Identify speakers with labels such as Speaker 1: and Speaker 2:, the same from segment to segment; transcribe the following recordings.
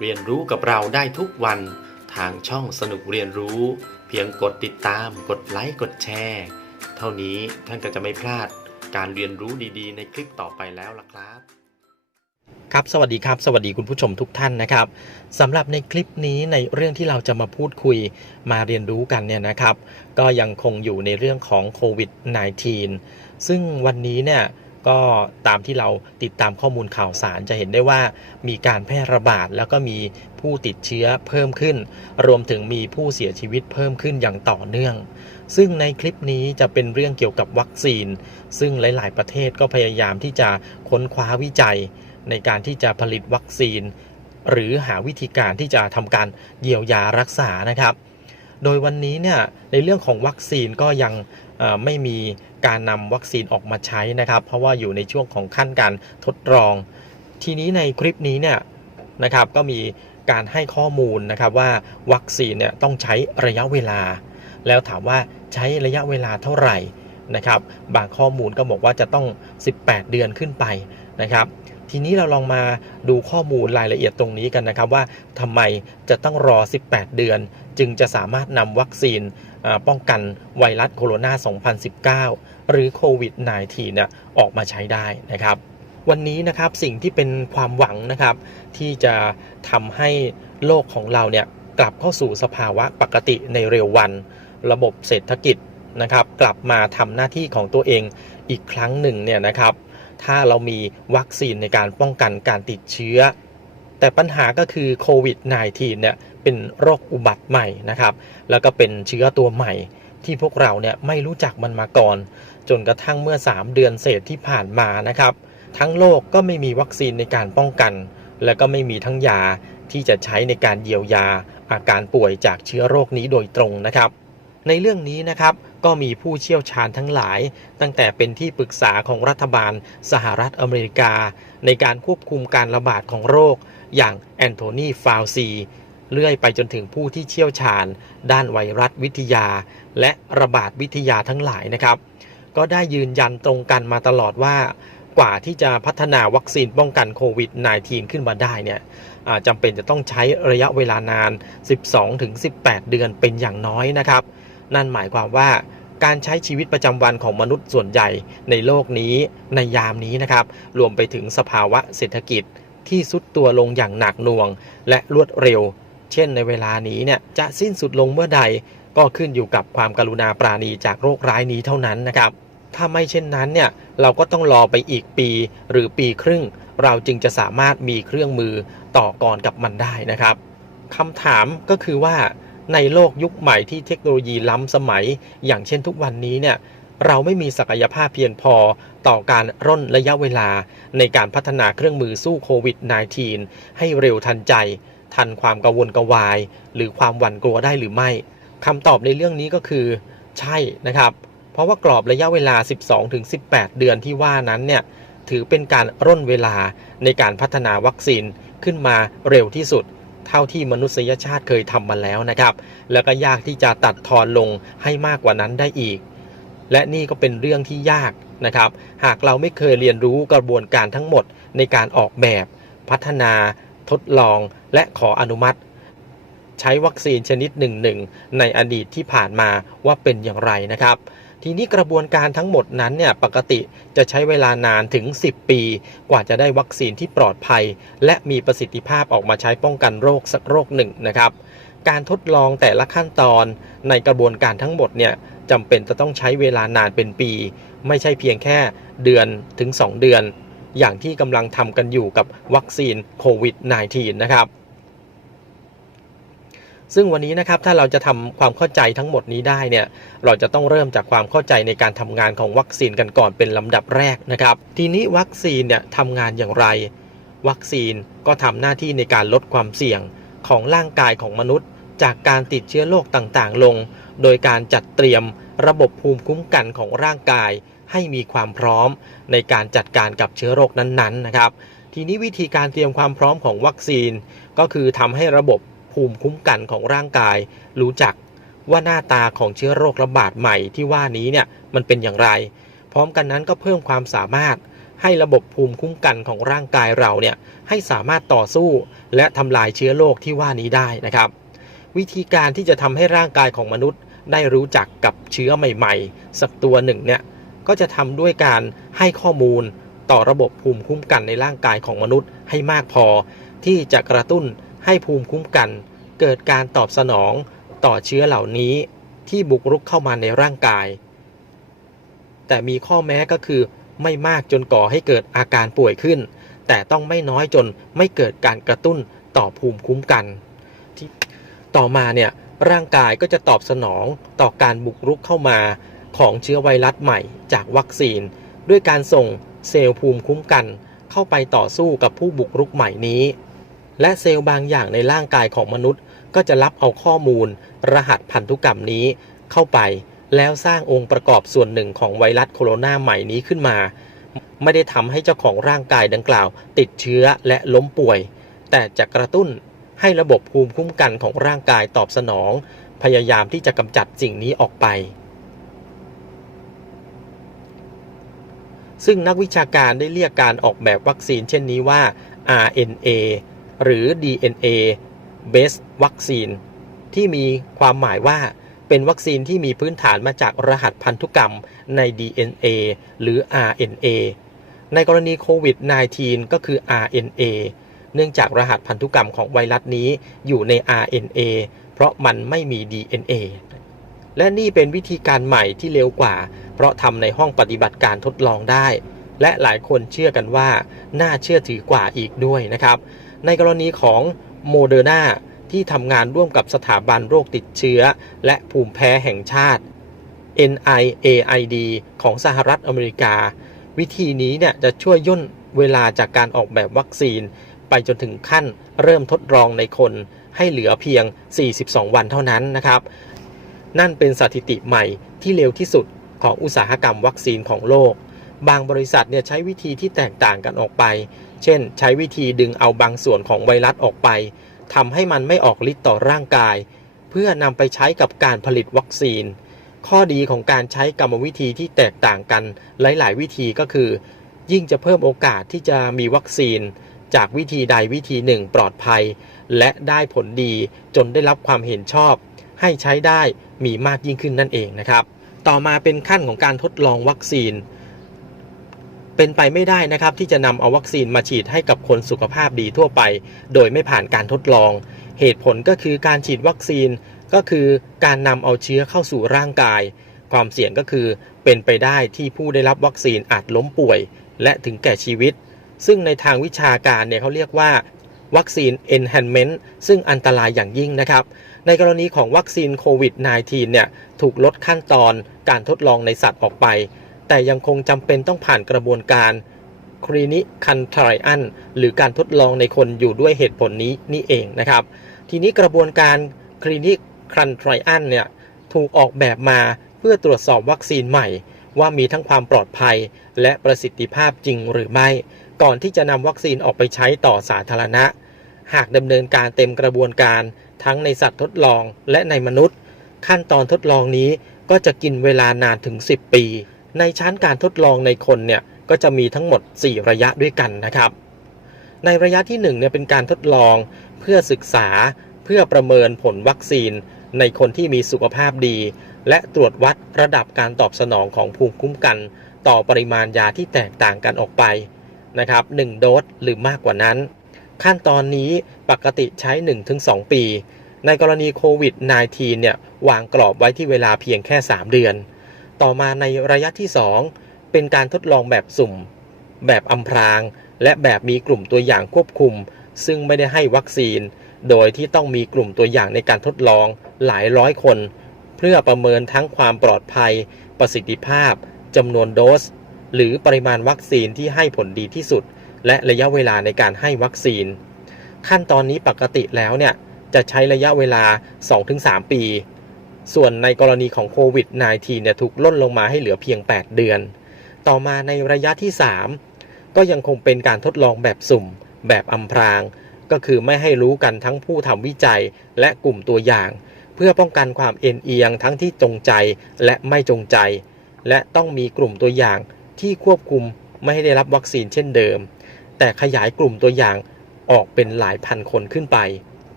Speaker 1: เรียนรู้กับเราได้ทุกวันทางช่องสนุกเรียนรู้ เพียงกดติดตาม กดไลค์กดแชร์ เท่านี้ท่านก็จะไม่พลาดการเรียนรู้ดีๆ ในคลิปต่อไปแล้วล่ะครับ
Speaker 2: ครับสวัสดีครับ สวัสดีคุณผู้ชมทุกท่านนะครับสำหรับในคลิปนี้ในเรื่องที่เราจะมาพูดคุยมาเรียนรู้กันเนี่ยนะครับ ก็ยังคงอยู่ในเรื่องของโควิด -19 ซึ่งวันนี้เนี่ย ก็ตามที่เราติดตามข้อมูลข่าวสารจะเห็นได้ว่ามีการแพร่ระบาด แล้วก็มีผู้ติดเชื้อเพิ่มขึ้น รวมถึงมีผู้เสียชีวิตเพิ่มขึ้นอย่างต่อเนื่อง ซึ่งในคลิปนี้จะเป็นเรื่องเกี่ยวกับวัคซีน ซึ่งหลาย ๆ ประเทศก็พยายามที่จะค้นคว้าวิจัย ในการที่จะผลิตวัคซีน หรือหาวิธีการที่จะทำการเยียวยารักษานะครับ โดยวันนี้เนี่ยในเรื่องของวัคซีนก็ยังไม่มีการนำวัคซีนออกมาใช้นะครับ เพราะว่าอยู่ในช่วงของขั้นการทดลอง ทีนี้ในคลิปนี้เนี่ยนะครับก็มีการให้ข้อมูลนะครับว่าวัคซีนเนี่ยต้องใช้ระยะเวลา แล้วถามว่าใช้ระยะเวลาเท่าไหร่นะครับ บางข้อมูลก็บอกว่าจะต้อง 18 เดือนขึ้นไปนะครับ ทีนี้เราลองมาดูข้อมูลรายละเอียดตรงนี้กันนะครับว่าทำไมจะต้องรอ 18 เดือน จึงจะสามารถนำวัคซีนป้องกันไวรัสโคโรนา 2019 หรือโควิด -19 เนี่ยออกมาใช้ได้นะครับ วันนี้นะครับสิ่งที่เป็นความหวังนะครับที่จะทำให้โลกของเราเนี่ยกลับเข้าสู่สภาวะปกติในเร็ววัน ระบบเศรษฐกิจนะครับ กลับมาทำหน้าที่ของตัวเองอีกครั้งหนึ่งเนี่ยนะครับ ถ้าเรามีวัคซีนในการป้องกันการติดเชื้อ แต่ปัญหาก็คือโควิด -19 เนี่ยเป็นโรคอุบัติใหม่นะครับ แล้วก็เป็นเชื้อตัวใหม่ที่พวกเราเนี่ยไม่รู้จักมันมาก่อน จนกระทั่งเมื่อ 3 เดือนเศษที่ผ่านมานะครับ ทั้งโลกก็ไม่มีวัคซีนในการป้องกัน และก็ไม่มีทั้งยาที่จะใช้ในการเยียวยาอาการป่วยจากเชื้อโรคนี้โดยตรงนะครับ ในเรื่องนี้นะครับก็มีผู้เชี่ยวชาญทั้งหลาย ตั้งแต่เป็นที่ปรึกษาของรัฐบาลสหรัฐอเมริกา ในการควบคุมการระบาดของโรค อย่างแอนโทนีฟาวซีเลื่อยไปจนถึงผู้ที่เชี่ยวชาญ ด้านไวรัสวิทยา และระบาดวิทยาทั้งหลายนะครับ ก็ได้ยืนยันตรงกันมาตลอดว่ากว่าที่จะพัฒนาวัคซีนป้องกันโควิด -19 ขึ้นมาได้เนี่ยจำเป็นจะต้องใช้ระยะเวลานาน 12-18 เดือนเป็นอย่างน้อยนะครับ นั่นหมายความว่าการใช้ชีวิตประจำวันของมนุษย์ส่วนใหญ่ในโลกนี้ในยามนี้นะครับ รวมไปถึงสภาวะเศรษฐกิจที่ซุดตัวลงอย่างหนักหน่วง และรวดเร็ว เช่นในเวลานี้เนี่ยจะสิ้นสุดลงเมื่อใดก็ขึ้นอยู่กับความกรุณาปราณีจากโรคร้ายนี้เท่านั้นนะครับ ถ้าไม่เช่นนั้นเนี่ยเราก็ต้องรอไปอีกปีหรือปีครึ่ง เราจึงจะสามารถมีเครื่องมือต่อกรกับมันได้นะครับคำถามก็คือว่า ในโลกยุคใหม่ที่เทคโนโลยีล้ำสมัย อย่างเช่นทุกวันนี้เนี่ยเราไม่มีศักยภาพเพียงพอต่อการร่นระยะเวลาในการพัฒนาเครื่องมือสู้โควิด -19 ให้เร็วทันใจ ทันความกังวลกวาย หรือความหวั่นกลัวได้หรือไม่คำตอบในเรื่องนี้ก็คือ ใช่นะครับ เพราะว่ากรอบระยะเวลา 12-18 เดือนที่ว่านั้นเนี่ยถือเป็นการร่นเวลาในการพัฒนาวัคซีนขึ้นมาเร็วที่สุด เท่าที่มนุษยชาติเคยทำมาแล้วนะครับ แล้วก็ยากที่จะตัดทอนลงให้มากกว่านั้นได้อีก และนี่ก็เป็นเรื่องที่ยากนะครับ หากเราไม่เคยเรียนรู้กระบวนการทั้งหมดในการออกแบบ พัฒนา ทดลอง และขออนุมัติ ใช้วัคซีนชนิดหนึ่งหนึ่งในอดีตที่ผ่านมาว่าเป็นอย่างไรนะครับ ทีนี้กระบวนการทั้งหมดนั้นเนี่ยปกติจะใช้เวลานานถึง 10 ปี กว่าจะได้วัคซีนที่ปลอดภัย และมีประสิทธิภาพออกมาใช้ป้องกันโรคสักโรคหนึ่งนะครับ การทดลองแต่ละขั้นตอนในกระบวนการทั้งหมดเนี่ยจำเป็นจะต้องใช้เวลานานเป็นปี ไม่ใช่เพียงแค่เดือนถึง 2 เดือน อย่างที่กำลังทำกันอยู่กับวัคซีนโควิด -19 นะครับ ซึ่งวันนี้นะครับถ้าเราจะทำความเข้าใจทั้งหมดนี้ได้เนี่ยเราจะต้องเริ่มจากความเข้าใจในการทำงานของวัคซีนกันก่อนเป็นลำดับแรกนะครับ ทีนี้วัคซีนเนี่ยทำงานอย่างไร วัคซีนก็ทำหน้าที่ในการลดความเสี่ยงของร่างกายของมนุษย์ จากการติดเชื้อโรคต่างๆ ลง โดยการจัดเตรียมระบบภูมิคุ้มกันของร่างกาย ให้มีความพร้อมในการจัดการกับเชื้อโรคนั้นๆนะครับ ทีนี้วิธีการเตรียมความพร้อมของวัคซีน ก็คือทำให้ระบบ ภูมิคุ้มกันของร่างกาย รู้จักว่าหน้าตาของเชื้อโรคระบาดใหม่ที่ว่านี้เนี่ยมันเป็นอย่างไร พร้อมกันนั้นก็เพิ่มความสามารถให้ระบบภูมิคุ้มกันของร่างกายเราเนี่ยให้สามารถต่อสู้และทำลายเชื้อโรคที่ว่านี้ได้นะครับ วิธีการที่จะทำให้ร่างกายของมนุษย์ ได้รู้จักกับเชื้อใหม่ๆ สักตัวหนึ่งเนี่ยก็จะทำด้วยการให้ข้อมูลต่อระบบภูมิคุ้มกันในร่างกายของมนุษย์ให้มากพอ ที่จะกระตุ้น ให้ภูมิคุ้มกัน เกิดการตอบสนองต่อเชื้อเหล่านี้ที่บุกรุกเข้ามาในร่างกาย แต่มีข้อแม้ก็คือไม่มากจนก่อให้เกิดอาการป่วยขึ้น แต่ต้องไม่น้อยจนไม่เกิดการกระตุ้นต่อภูมิคุ้มกันที่ต่อมาเนี่ยร่างกายก็จะตอบสนองต่อการบุกรุกเข้ามาของเชื้อไวรัสใหม่จากวัคซีน ด้วยการส่งเซลล์ภูมิคุ้มกัน เข้าไปต่อสู้กับผู้บุกรุกใหม่นี้ และเซลล์บางอย่างในร่างกายของมนุษย์ ก็จะรับเอาข้อมูล รหัสพันธุกรรมนี้เข้าไป แล้วสร้างองค์ประกอบส่วนหนึ่งของไวรัสโคโรนาใหม่นี้ขึ้นมา ไม่ได้ทำให้เจ้าของร่างกายดังกล่าว ติดเชื้อและล้มป่วย แต่จะกระตุ้นให้ระบบภูมิคุ้มกันของร่างกายตอบสนอง พยายามที่จะกำจัดสิ่งนี้ออกไป ซึ่งนักวิชาการได้เรียกการออกแบบวัคซีนเช่นนี้ว่า RNA หรือ DNA based วัคซีนที่มีความหมายว่าเป็นวัคซีนที่มีพื้นฐานมาจากรหัสพันธุกรรมใน DNA หรือ RNA ในกรณีโควิด -19 ก็คือ RNA เนื่องจากรหัสพันธุกรรมของไวรัสนี้อยู่ใน RNA เพราะมันไม่มี DNA และนี่เป็นวิธีการใหม่ที่เร็วกว่า เพราะทำในห้องปฏิบัติการทดลองได้ และหลายคนเชื่อกันว่า น่าเชื่อถือกว่าอีกด้วยนะครับ ในกรณีของโมเดอร์นาที่ทำงานร่วมกับสถาบันโรคติดเชื้อ และภูมิแพ้แห่งชาติ NIAID ของสหรัฐอเมริกา วิธีนี้เนี่ยจะช่วยย่นเวลาจากการออกแบบวัคซีน ไปจนถึงขั้นเริ่มทดลองในคนให้เหลือเพียง 42 วันเท่านั้นนะครับ นั่นเป็นสถิติใหม่ที่เร็วที่สุดของอุตสาหกรรมวัคซีนของโลก บางบริษัทเนี่ยใช้วิธีที่แตกต่างกันออกไป เช่น ใช้วิธีดึงเอาบางส่วนของไวรัสออกไปทำให้มันไม่ออกฤทธิ์ต่อร่างกาย เพื่อนำไปใช้กับการผลิตวัคซีน ข้อดีของการใช้กรรมวิธีที่แตกต่างกันหลาย ๆ วิธีก็คือ ยิ่งจะเพิ่มโอกาสที่จะมีวัคซีน จากวิธีใดวิธีหนึ่งปลอดภัย และได้ผลดีจนได้รับความเห็นชอบ ให้ใช้ได้มีมากยิ่งขึ้นนั่นเองนะครับ ต่อมาเป็นขั้นของการทดลองวัคซีน เป็นไปไม่ได้นะครับที่จะนำเอาวัคซีนมาฉีดให้กับคนสุขภาพดีทั่วไป โดยไม่ผ่านการทดลอง เหตุผลก็คือการฉีดวัคซีนก็คือการนำเอาเชื้อเข้าสู่ร่างกาย ความเสี่ยงก็คือเป็นไปได้ที่ผู้ได้รับวัคซีนอาจล้มป่วย และถึงแก่ชีวิต ซึ่งในทางวิชาการเนี่ยเขาเรียกว่าวัคซีน enhancement ซึ่งอันตรายอย่างยิ่งนะครับ ในกรณีของวัคซีนโควิด -19 เนี่ยถูกลดขั้นตอนการทดลองในสัตว์ออกไป แต่ยังคงจำเป็นต้องผ่านกระบวนการคลินิคันทร a นหรือการทดลองในคนอยู่ด้วยเหตุผลนี้นี่เองนะครับ ทีนี้กระบวนการคลินิคันทร a นเนี่ยถูกออกแบบมาเพื่อตรวจสอบวัคซีนใหม่ ว่ามีทั้งความปลอดภัย และประสิทธิภาพจริงหรือไม่ ก่อนที่จะนำวัคซีนออกไปใช้ต่อสาธารณะ หากดำเนินการเต็มกระบวนการทั้งในสัตว์ทดลองและในมนุษย์ ขั้นตอนทดลองนี้ก็จะกินเวลานานถึง 10 ปี ในชั้นการทดลองในคนเนี่ยก็จะมีทั้งหมด 4 ระยะด้วยกันนะครับ ในระยะที่1เนี่ยเป็นการทดลองเพื่อศึกษาเพื่อประเมินผลวัคซีน ในคนที่มีสุขภาพดี และตรวจวัดระดับการตอบสนองของภูมิคุ้มกัน ต่อปริมาณยาที่แตกต่างกันออกไปนะครับ1โดสหรือมากกว่านั้น ขั้นตอนนี้ปกติใช้ 1-2 ปี ในกรณีโควิด -19 เนี่ยวางกรอบไว้ที่เวลาเพียงแค่ 3 เดือน ต่อมาในระยะที่ 2 เป็นการทดลองแบบสุ่ม แบบอำพราง และแบบมีกลุ่มตัวอย่างควบคุม ซึ่งไม่ได้ให้วัคซีน โดยที่ต้องมีกลุ่มตัวอย่างในการทดลองหลายร้อยคน เพื่อประเมินทั้งความปลอดภัย ประสิทธิภาพจำนวนโดส หรือปริมาณวัคซีนที่ให้ผลดีที่สุด และระยะเวลาในการให้วัคซีน ขั้นตอนนี้ปกติแล้วเนี่ยจะใช้ระยะเวลา 2-3 ปี ส่วนในกรณีของโควิด -19 เนี่ยถูกล่นลงมาให้เหลือเพียง 8 เดือน ต่อมาในระยะที่ 3 ก็ยังคงเป็นการทดลองแบบสุ่ม แบบอำพราง ก็คือไม่ให้รู้กันทั้งผู้ทำวิจัยและกลุ่มตัวอย่าง เพื่อป้องกันความเอ็นเอียงทั้งที่จงใจและไม่จงใจ และต้องมีกลุ่มตัวอย่างที่ควบคุมไม่ให้ได้รับวัคซีนเช่นเดิม แต่ขยายกลุ่มตัวอย่างออกเป็นหลายพันคนขึ้นไป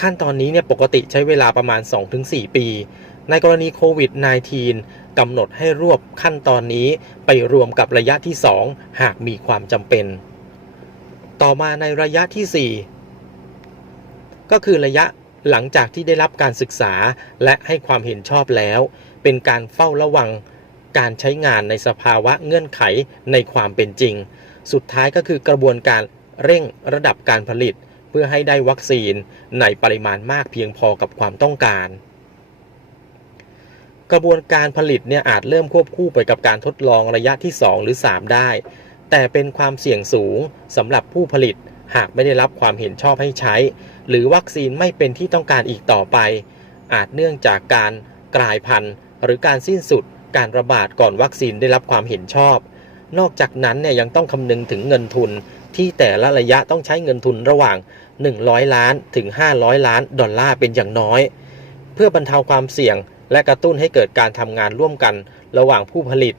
Speaker 2: ขั้นตอนนี้เนี่ยปกติใช้เวลาประมาณ 2-4 ปี ในกรณีโควิด -19 กำหนดให้รวบขั้นตอนนี้ไปรวมกับระยะที่ 2 หากมีความจำเป็น ต่อมาในระยะที่ 4 ก็คือระยะหลังจากที่ได้รับการศึกษาและให้ความเห็นชอบแล้ว เป็นการเฝ้าระวังการใช้งานในสภาวะเงื่อนไขในความเป็นจริง สุดท้ายก็คือกระบวนการเร่งระดับการผลิต พื่อให้ได้วัคซีนในปริมาณมากเพียงพอกับความต้องการ กระบวนการผลิตเนี่ยอาจเริ่มควบคู่ไปกับการทดลองระยะที่ 2 หรือ 3 ได้ แต่เป็นความเสี่ยงสูงสำหรับผู้ผลิตหากไม่ได้รับความเห็นชอบให้ใช้ หรือวัคซีนไม่เป็นที่ต้องการอีกต่อไป อาจเนื่องจากการกลายพันธุ์ หรือการสิ้นสุดการระบาดก่อนวัคซีนได้รับความเห็นชอบ นอกจากนั้นเนี่ยยังต้องคำนึงถึงเงินทุนที่แต่ละระยะต้องใช้เงินทุนระหว่าง 100 ล้านถึง 500 ล้านดอลลาร์เป็นอย่างน้อย เพื่อบรรเทาความเสี่ยง และกระตุ้นให้เกิดการทำงานร่วมกัน ระหว่างผู้ผลิต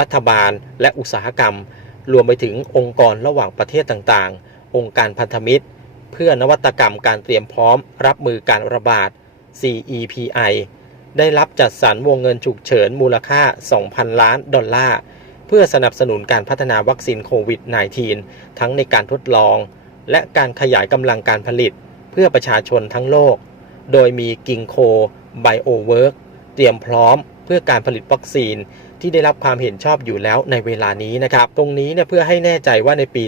Speaker 2: รัฐบาล และอุตสาหกรรม รวมไปถึงองค์กรระหว่างประเทศต่างๆ องค์การพันธมิตร เพื่อนวัตกรรมการเตรียมพร้อม รับมือการระบาด CEPI ได้รับจัดสรรวงเงินฉุกเฉินมูลค่า 2,000 ล้านดอลลาร์ เพื่อสนับสนุนการพัฒนาวัคซีนโควิด -19 ทั้งในการทดลอง และการขยายกำลังการผลิตเพื่อประชาชนทั้งโลก โดยมีกิงโคไบโอเวิร์กเตรียมพร้อมเพื่อการผลิตวัคซีนที่ได้รับความเห็นชอบอยู่แล้วในเวลานี้นะครับ ตรงนี้เนี่ยเพื่อให้แน่ใจว่าในปี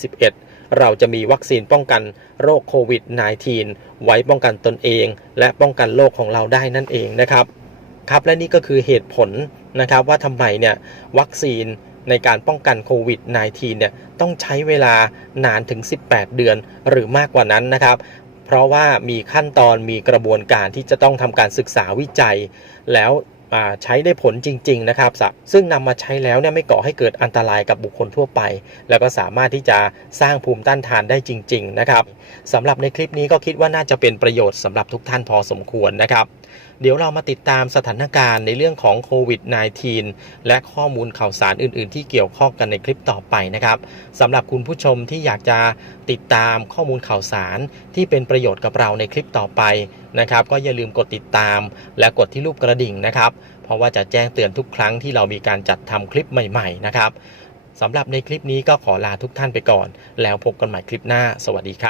Speaker 2: 2021 เราจะมีวัคซีนป้องกันโรคโควิด -19 ไว้ป้องกันตนเอง และป้องกันโลกของเราได้นั่นเองนะครับ ครับและนี่ก็คือเหตุผลนะครับว่าทำไมเนี่ยวัคซีน ในการป้องกันโควิด -19 เนี่ยต้องใช้เวลานานถึง 18 เดือนหรือมากกว่านั้นนะครับ เพราะว่ามีขั้นตอนมีกระบวนการที่จะต้องทำการศึกษาวิจัย แล้วใช้ได้ผลจริง ๆ นะครับ ซึ่งนำมาใช้แล้วเนี่ยไม่ก่อให้เกิดอันตรายกับบุคคลทั่วไป แล้วก็สามารถที่จะสร้างภูมิต้านทานได้จริง ๆ นะครับสำหรับในคลิปนี้ก็คิดว่าน่าจะเป็นประโยชน์สำหรับทุกท่านพอสมควรนะครับ เดี๋ยวเรามาติดตามสถานการณ์ในเรื่องของโควิด -19 และข้อมูลข่าวสารอื่น ๆ ที่เกี่ยวข้องกันในคลิปต่อไปนะครับสำหรับคุณผู้ชมที่อยากจะติดตามข้อมูลข่าวสารที่เป็นประโยชน์กับเราในคลิปต่อไปนะครับ ก็อย่าลืมกดติดตาม และกดที่รูปกระดิ่งนะครับ เพราะว่าจะแจ้งเตือนทุกครั้งที่เรามีการจัดทำคลิปใหม่ ๆ นะครับสำหรับในคลิปนี้ก็ขอลาทุกท่านไปก่อน แล้วพบกันใหม่คลิปหน้า สวัสดีครับ